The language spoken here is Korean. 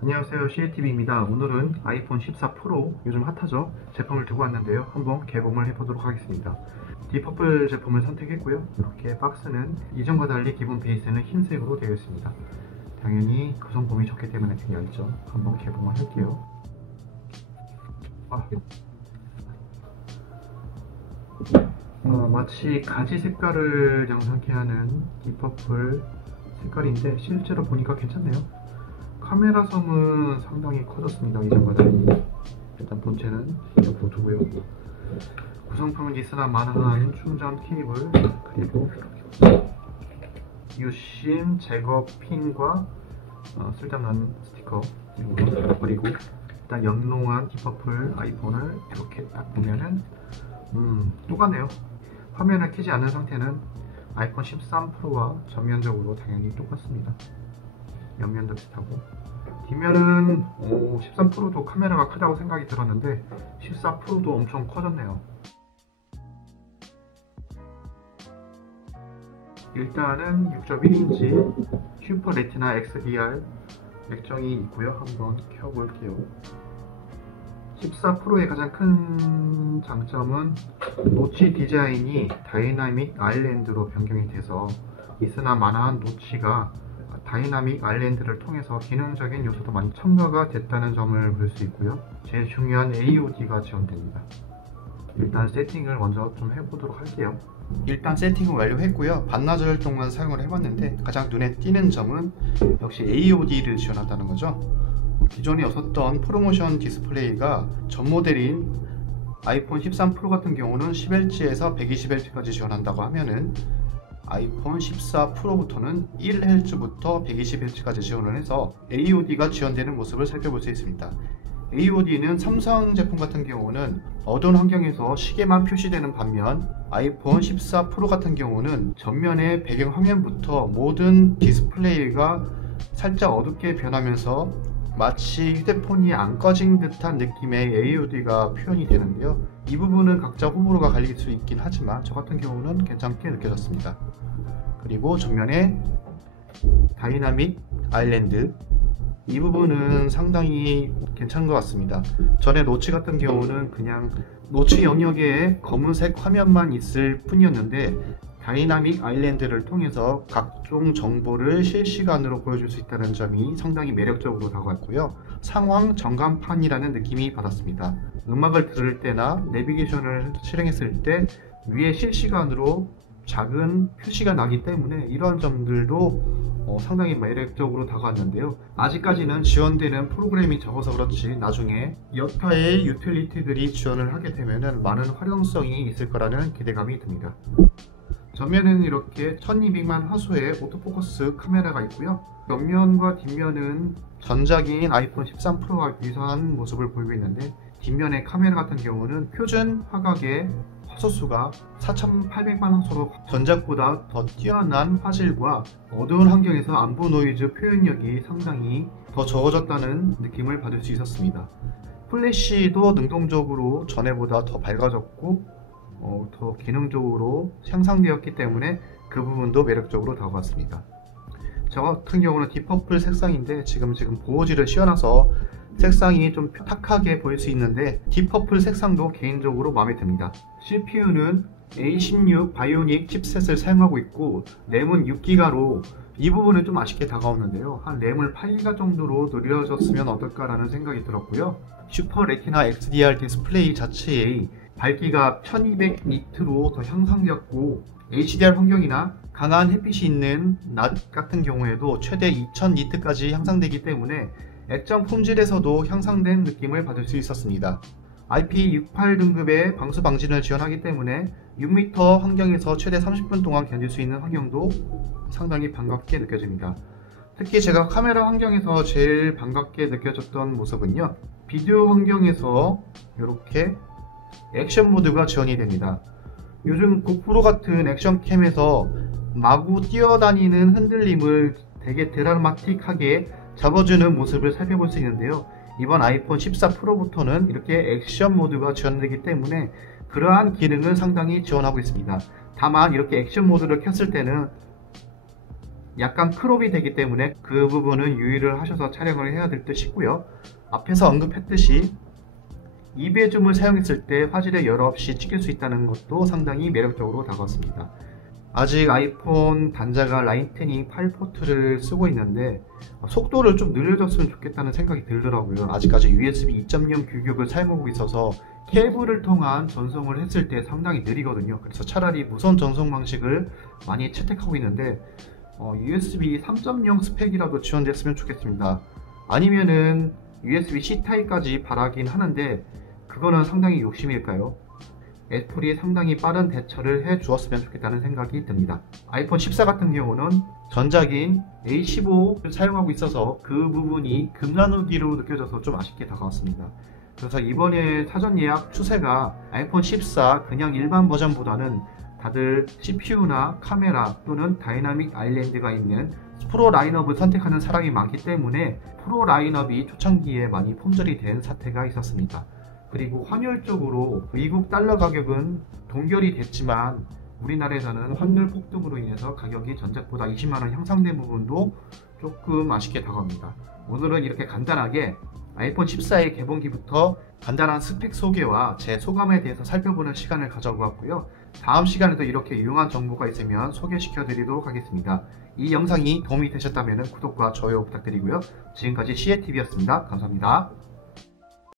안녕하세요, CATV입니다. 오늘은 아이폰 14 프로, 요즘 핫하죠? 제품을 두고 왔는데요. 한번 개봉을 해보도록 하겠습니다. 딥퍼플 제품을 선택했고요. 이렇게 박스는 이전과 달리 기본 베이스는 흰색으로 되어 있습니다. 당연히 구성품이 적기 때문에 되게 얇죠. 한번 개봉을 할게요. 마치 가지 색깔을 양상케 하는 딥퍼플 색깔인데 실제로 보니까 괜찮네요. 카메라 섬은 상당히 커졌습니다. 이전과 달리. 일단 본체는 옆으로 두고요. 구성품은 있으나 마나한 충전 케이블, 그리고 유심 제거 핀과 쓸데없는 스티커, 그리고 일단 영롱한 딥퍼플 아이폰을 이렇게 딱 보면은 똑같네요. 화면을 켜지 않은 상태는 아이폰 13 프로와 전면적으로 당연히 똑같습니다. 옆면도 비슷하고, 뒷면은 13 프로도 카메라가 크다고 생각이 들었는데 14 프로도 엄청 커졌네요. 일단은 6.1인치 슈퍼 레티나 XDR 액정이 있고요. 한번 켜볼게요. 14 프로의 가장 큰 장점은 노치 디자인이 다이나믹 아일랜드로 변경이 돼서 있으나 마나한 노치가 다이나믹 아일랜드를 통해서 기능적인 요소도 많이 첨가가 됐다는 점을 볼 수 있고요. 제일 중요한 AOD가 지원됩니다. 일단 세팅을 먼저 좀 해보도록 할게요. 일단 세팅을 완료했고요. 반나절 동안 사용을 해봤는데 가장 눈에 띄는 점은 역시 AOD를 지원한다는 거죠. 기존에 없었던 프로모션 디스플레이가 전 모델인 아이폰 13 프로 같은 경우는 10Hz에서 120Hz까지 지원한다고 하면은 아이폰 14 프로부터는 1Hz부터 120Hz까지 지원을 해서 AOD가 지원되는 모습을 살펴볼 수 있습니다. AOD는 삼성 제품 같은 경우는 어두운 환경에서 시계만 표시되는 반면 아이폰 14 프로 같은 경우는 전면의 배경 화면부터 모든 디스플레이가 살짝 어둡게 변하면서 마치 휴대폰이 안 꺼진 듯한 느낌의 AOD가 표현이 되는데요. 이 부분은 각자 호불호가 갈릴 수 있긴 하지만 저 같은 경우는 괜찮게 느껴졌습니다. 그리고 전면에 다이나믹 아일랜드, 이 부분은 상당히 괜찮은 것 같습니다. 전에 노치 같은 경우는 그냥 노치 영역에 검은색 화면만 있을 뿐이었는데 다이나믹 아일랜드를 통해서 각종 정보를 실시간으로 보여줄 수 있다는 점이 상당히 매력적으로 다가왔고요. 상황 전광판이라는 느낌이 받았습니다. 음악을 들을 때나 내비게이션을 실행했을 때 위에 실시간으로 작은 표시가 나기 때문에 이러한 점들도 상당히 매력적으로 다가왔는데요. 아직까지는 지원되는 프로그램이 적어서 그렇지 나중에 여타의 유틸리티들이 지원을 하게 되면 많은 활용성이 있을 거라는 기대감이 듭니다. 전면에는 이렇게 1200만 화소의 오토포커스 카메라가 있고요. 옆면과 뒷면은 전작인 아이폰 13 프로와 유사한 모습을 보이고 있는데 뒷면의 카메라 같은 경우는 표준 화각의 화소수가 4800만 화소로 전작보다 더 뛰어난 화질과 어두운 환경에서 안부 노이즈 표현력이 상당히 더 적어졌다는 느낌을 받을 수 있었습니다. 플래시도 능동적으로 전에보다 더 밝아졌고 더 기능적으로 향상되었기 때문에 그 부분도 매력적으로 다가왔습니다. 저 같은 경우는 딥퍼플 색상인데 지금 보호지를 씌워놔서 색상이 좀 탁하게 보일 수 있는데 딥퍼플 색상도 개인적으로 마음에 듭니다. CPU는 A16 바이오닉 칩셋을 사용하고 있고 램은 6기가로 이 부분은 좀 아쉽게 다가오는데요. 한 램을 8기가 정도로 늘려졌으면 어떨까라는 생각이 들었고요. 슈퍼 레티나 XDR 디스플레이 자체의 밝기가 1200니트로 더 향상되었고 HDR 환경이나 강한 햇빛이 있는 낮 같은 경우에도 최대 2000니트까지 향상되기 때문에 액정 품질에서도 향상된 느낌을 받을 수 있었습니다. IP68 등급의 방수 방진을 지원하기 때문에 6m 환경에서 최대 30분 동안 견딜 수 있는 환경도 상당히 반갑게 느껴집니다. 특히 제가 카메라 환경에서 제일 반갑게 느껴졌던 모습은요, 비디오 환경에서 이렇게 액션 모드가 지원이 됩니다. 요즘 고프로 같은 액션캠에서 마구 뛰어다니는 흔들림을 되게 드라마틱하게 잡아주는 모습을 살펴볼 수 있는데요. 이번 아이폰 14 프로부터는 이렇게 액션 모드가 지원되기 때문에 그러한 기능을 상당히 지원하고 있습니다. 다만 이렇게 액션 모드를 켰을 때는 약간 크롭이 되기 때문에 그 부분은 유의를 하셔서 촬영을 해야 될 듯 싶고요. 앞에서 언급했듯이 2배 줌을 사용했을 때 화질에 열 없이 찍을 수 있다는 것도 상당히 매력적으로 다가왔습니다. 아직 아이폰 단자가 라인10이 8포트를 쓰고 있는데 속도를 좀 늘려줬으면 좋겠다는 생각이 들더라고요. 아직까지 USB 2.0 규격을 사용하고 있어서 케이블을 통한 전송을 했을 때 상당히 느리거든요. 그래서 차라리 무선 전송 방식을 많이 채택하고 있는데 USB 3.0 스펙이라도 지원됐으면 좋겠습니다. 아니면은 USB-C 타입까지 바라긴 하는데 그거는 상당히 욕심일까요? 애플이 상당히 빠른 대처를 해 주었으면 좋겠다는 생각이 듭니다. 아이폰 14 같은 경우는 전작인 A15를 사용하고 있어서 그 부분이 금나누기로 느껴져서 좀 아쉽게 다가왔습니다. 그래서 이번에 사전 예약 추세가 아이폰 14 그냥 일반 버전보다는 다들 CPU나 카메라 또는 다이나믹 아일랜드가 있는 프로 라인업을 선택하는 사람이 많기 때문에 프로 라인업이 초창기에 많이 품절이 된 사태가 있었습니다. 그리고 환율적으로 미국 달러 가격은 동결이 됐지만 우리나라에서는 환율 폭등으로 인해서 가격이 전작보다 20만원 향상된 부분도 조금 아쉽게 다가옵니다. 오늘은 이렇게 간단하게 아이폰 14의 개봉기부터 간단한 스펙 소개와 제 소감에 대해서 살펴보는 시간을 가져보았고요. 다음 시간에도 이렇게 유용한 정보가 있으면 소개시켜 드리도록 하겠습니다. 이 영상이 도움이 되셨다면 구독과 좋아요 부탁드리고요. 지금까지 CATV였습니다. 감사합니다.